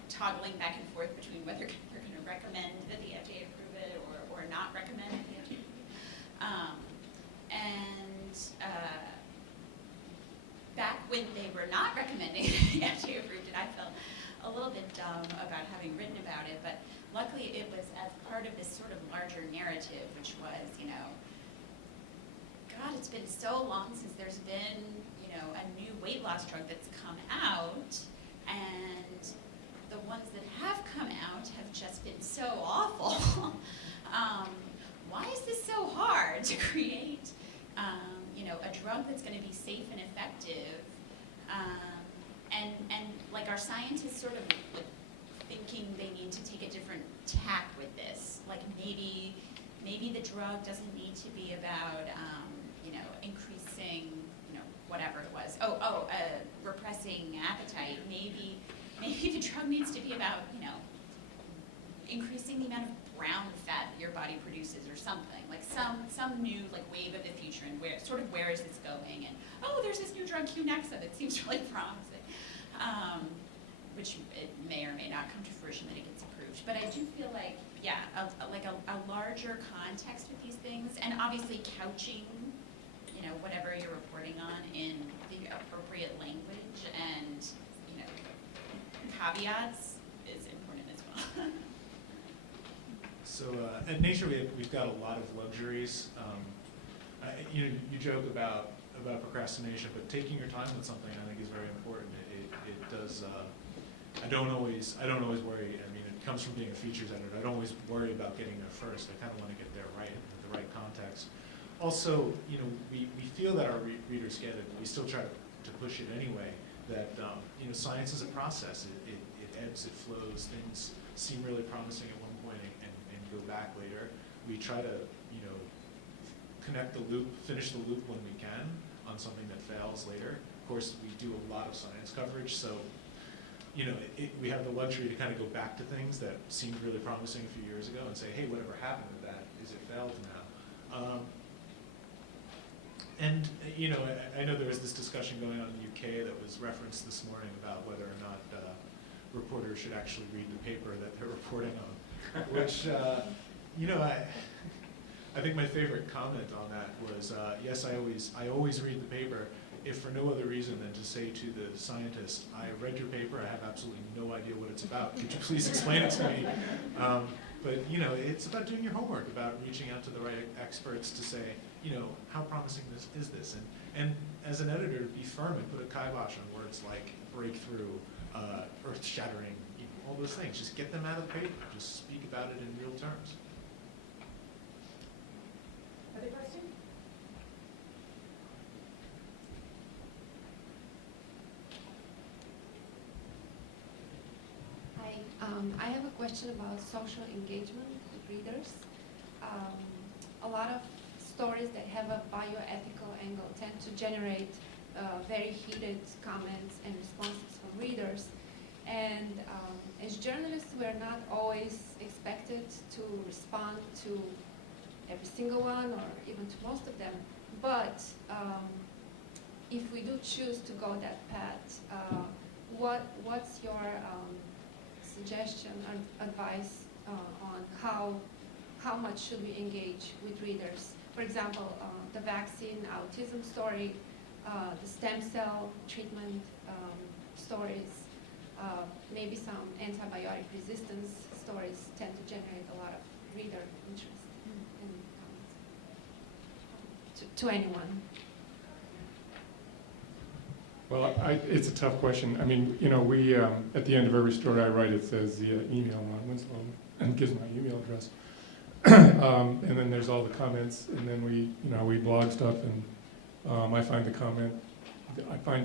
toggling back and forth between whether they're going to recommend that the FDA approve it or not recommend that the FDA approve it. Back when they were not recommending the FDA approved it, I felt a little bit dumb about having written about it, but luckily it was as part of this sort of larger narrative, which was, God, it's been so long since there's been, a new weight loss drug that's come out, and the ones that have come out have just been so awful. Why is this so hard to create? A drug that's going to be safe and effective, and like our scientists sort of thinking they need to take a different tack with this. Like maybe the drug doesn't need to be about increasing whatever it was. Repressing appetite. Maybe the drug needs to be about increasing the amount of brown fat that your body produces or something, like some new wave of the future, and where is this going? And there's this new drug Qnexa that seems really promising, which it may or may not come to fruition that it gets approved. approach, but I do feel like, yeah, a larger context with these things, and obviously couching, you know, whatever you're reporting on in the appropriate language, and, you know, caveats is important as well. So at Nature, we've got a lot of luxuries. You know, you joke about procrastination, but taking your time with something, I think, is very important. It does. I don't always worry. I mean, it comes from being a features editor. I don't always worry about getting there first. I kind of want to get there right, with the right context. Also, you know, we feel that our readers get it, but we still try to push it anyway. That you know, science is a process. It ebbs, it flows. Things seem really promising at one point and go back later. We try to, you know, connect the loop, finish the loop when we can on something that fails later. Of course, we do a lot of science coverage, so you know, we have the luxury to kind of go back to things that seemed really promising a few years ago and say, hey, whatever happened with that? Is it failed now? And you know, I know there was this discussion going on in the UK that was referenced this morning about whether or not reporters should actually read the paper that they're reporting on, which you know, I think my favorite comment on that was, yes, I always read the paper, if for no other reason than to say to the scientist, I read your paper, I have absolutely no idea what it's about. Could you please explain it to me? But you know, it's about doing your homework, about reaching out to the right experts to say, you know, how promising is this? And as an editor, be firm and put a kibosh on words like breakthrough, earth-shattering, you know, all those things. Just get them out of the paper. Just speak about it in real terms. Other question? Hi, I have a question about social engagement with readers. A lot of stories that have a bioethical angle tend to generate very heated comments and responses from readers. And as journalists, we're not always expected to respond to every single one or even to most of them. But if we do choose to go that path, what's your suggestion or advice on how much should we engage with readers? For example, the vaccine autism story, the stem cell treatment stories, maybe some antibiotic resistance stories tend to generate a lot of reader interest and comments. To anyone. Well, it's a tough question. I mean, you know, we, at the end of every story I write, it says the email on Winslow and gives my email address. And then there's all the comments, and then we blog stuff, and I find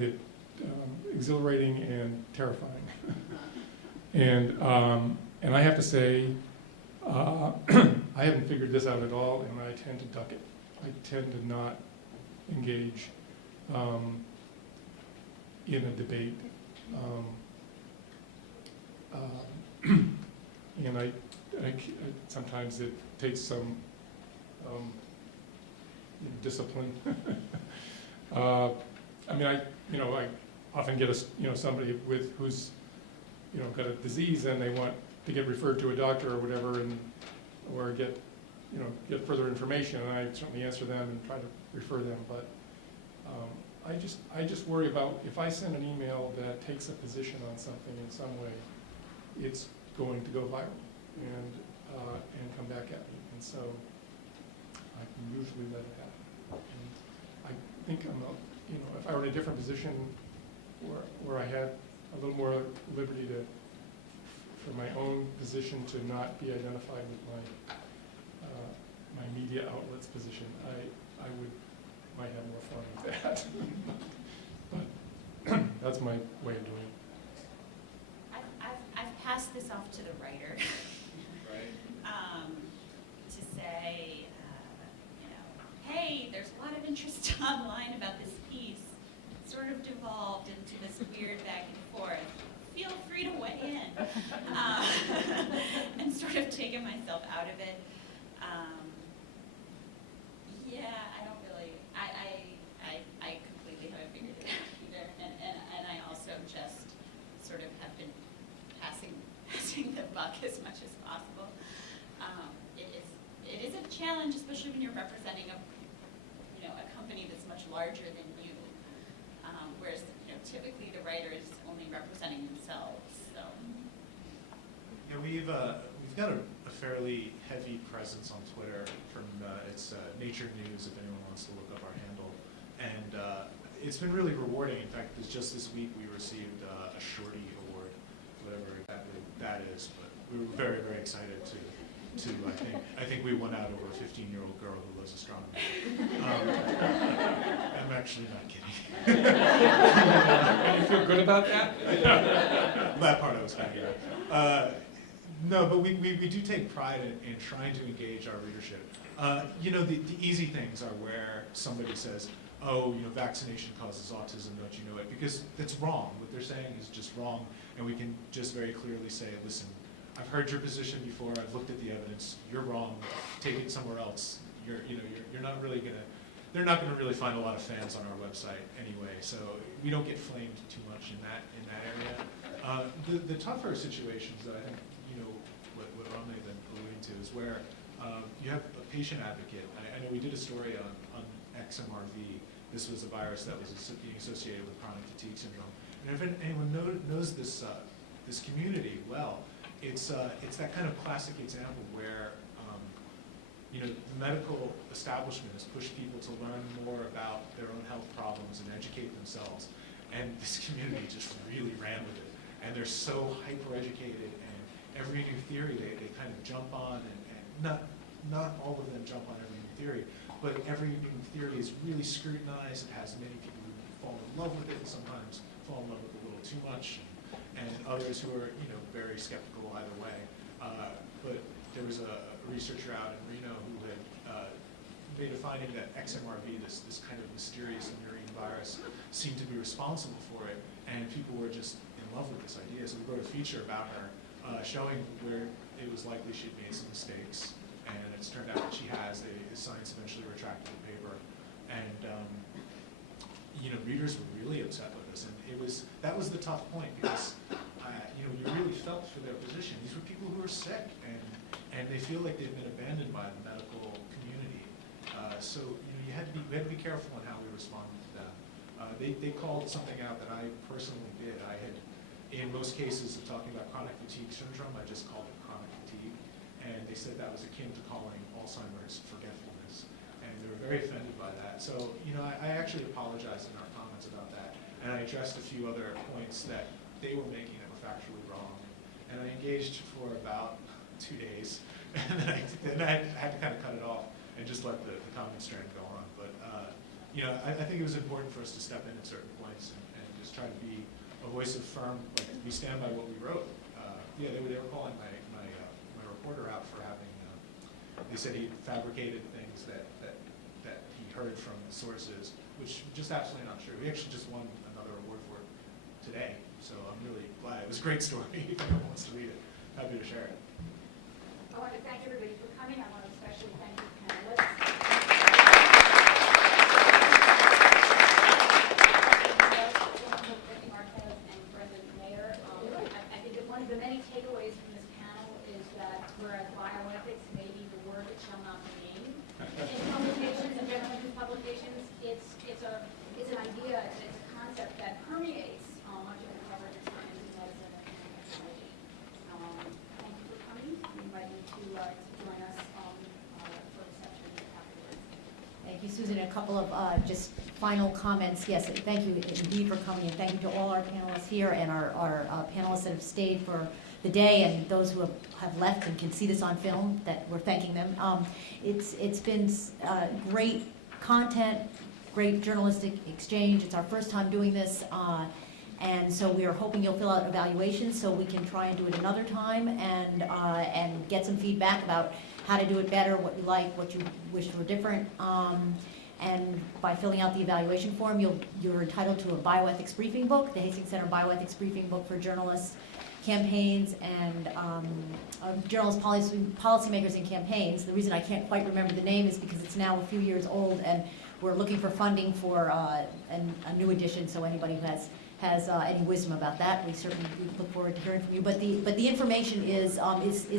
it exhilarating and terrifying. And I have to say, I haven't figured this out at all, and I tend to duck it. I tend to not engage in a debate, and I sometimes it takes some discipline. I mean, I often get somebody who's got a disease and they want to get referred to a doctor or whatever, or get further information, and I certainly answer them and try to refer them, but I just worry about if I send an email that takes a position on something in some way, it's going to go viral and come back at me, and so I can usually let it happen. And I think if I were in a different position where I had a little more liberty for my own position to not be identified with my media outlet's position, I might have more fun with that. But that's my way of doing it. I've passed this off to the writer. To say, hey, there's a lot of interest online about this piece. It sort of devolved into this weird back and forth. Feel free to weigh in. And sort of taken myself out of it. I don't really, I completely haven't figured it out either. And I also just sort of have been passing the buck talk as much as possible. It is a challenge, especially when you're representing a company that's much larger than you, whereas typically the writer is only representing themselves. So Yeah, we've got a fairly heavy presence on Twitter. From it's Nature News, if anyone wants to look up our handle, and it's been really rewarding. In fact, just this week we received a Shorty Award, whatever exactly that is. But we were very, very excited to I think we won out over a 15-year-old girl who loves astronomy. I'm actually not kidding. And you feel good about that? That part I was kind of no, but we do take pride in trying to engage our readership. The easy things are where somebody says, oh, vaccination causes autism, don't you know it? Because that's wrong. What they're saying is just wrong, and we can just very clearly say, listen, I've heard your position before, I've looked at the evidence, you're wrong, take it somewhere else. You're not really they're not gonna really find a lot of fans on our website anyway, so we don't get flamed too much in that area. The tougher situations that I think, what Romney been alluding to is where you have a patient advocate. I know we did a story on XMRV. This was a virus that was being associated with chronic fatigue syndrome. And if anyone knows this community well, it's that kind of classic example where the medical establishment has pushed people to learn more about their own health problems and educate themselves, and this community just really ran with it. And they're so hyper-educated, and every new theory they kind of jump on, and not all of them jump on every new theory, but every new theory is really scrutinized. It has many people who fall in love with it, and sometimes fall in love with it a little too much, and others who are very skeptical either way. But there was a researcher out in Reno who had made a finding that XMRV, this kind of mysterious murine virus, seemed to be responsible for it, and people were just in love with this idea. So we wrote a feature about her, showing where it was likely she'd made some mistakes, and it's turned out that she has. Science eventually retracted the paper, and readers were really upset with us, and that was the tough point, because you really felt for their position. These were people who were sick, and they feel like they've been abandoned by the medical community. So we had to be careful in how we responded to them. They called something out that I personally did. I had, in most cases of talking about chronic fatigue syndrome, I just called it chronic fatigue, and they said that was akin to calling Alzheimer's forgetfulness, and they were very offended by that. So I actually apologized in our comments about that, and I addressed a few other points that they were making that were factually wrong, and I engaged for about 2 days, and then I had to kind of cut it off and just let the comment strand go on. But I think it was important for us to step in at certain points and just try to be a voice of firm, like we stand by what we wrote. They were calling my reporter out for having. They said he fabricated things that he heard from sources, which just absolutely not true. He actually just won another award for it today, so I'm really glad. It was a great story. If anyone wants to read it, happy to share it. I want to thank everybody for coming. I want to especially thank the panelists. Marquez and President Maher. I think that one of the many takeaways from this panel is that whereas bioethics may be the word that shall not be named in publications and general news publications, it's an idea, it's a concept that permeates much of the coverage of science and medicine and technology. Thank you for coming. We invite you to join us for reception afterwards. Thank you, Susan. A couple of just final comments. Yes, thank you indeed for coming, and thank you to all our panelists here and our panelists that have stayed for the day, and those who have left and can see this on film, that we're thanking them. It's been great content, great journalistic exchange. It's our first time doing this, and so we are hoping you'll fill out evaluations so we can try and do it another time and get some feedback about how to do it better, what you like, what you wish were different. And by filling out the evaluation form, you're entitled to a bioethics briefing book, the Hastings Center bioethics briefing book for journalists, campaigns, and journalists, policymakers, and campaigns. The reason I can't quite remember the name is because it's now a few years old, and we're looking for funding for a new edition, so anybody who has has any wisdom about that. We certainly look forward to hearing from you. But the information is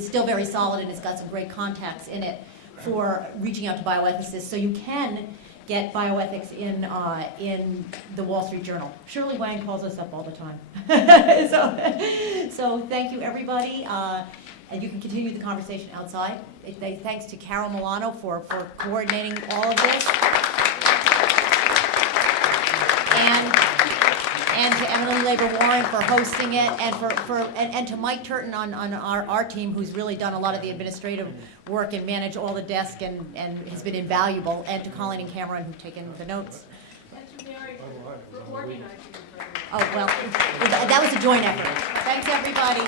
still very solid, and it's got some great contacts in it for reaching out to bioethicists. So you can get bioethics in the Wall Street Journal. Shirley Wang calls us up all the time. So thank you, everybody. And you can continue the conversation outside. Thanks to Carol Milano for coordinating all of this. And to Emily Labor-Warren for hosting it, and to Mike Turton on our team, who's really done a lot of the administrative work and managed all the desk and has been invaluable, and to Colleen and Cameron who've taken the notes. Oh, well, that was a joint effort. Thanks, everybody.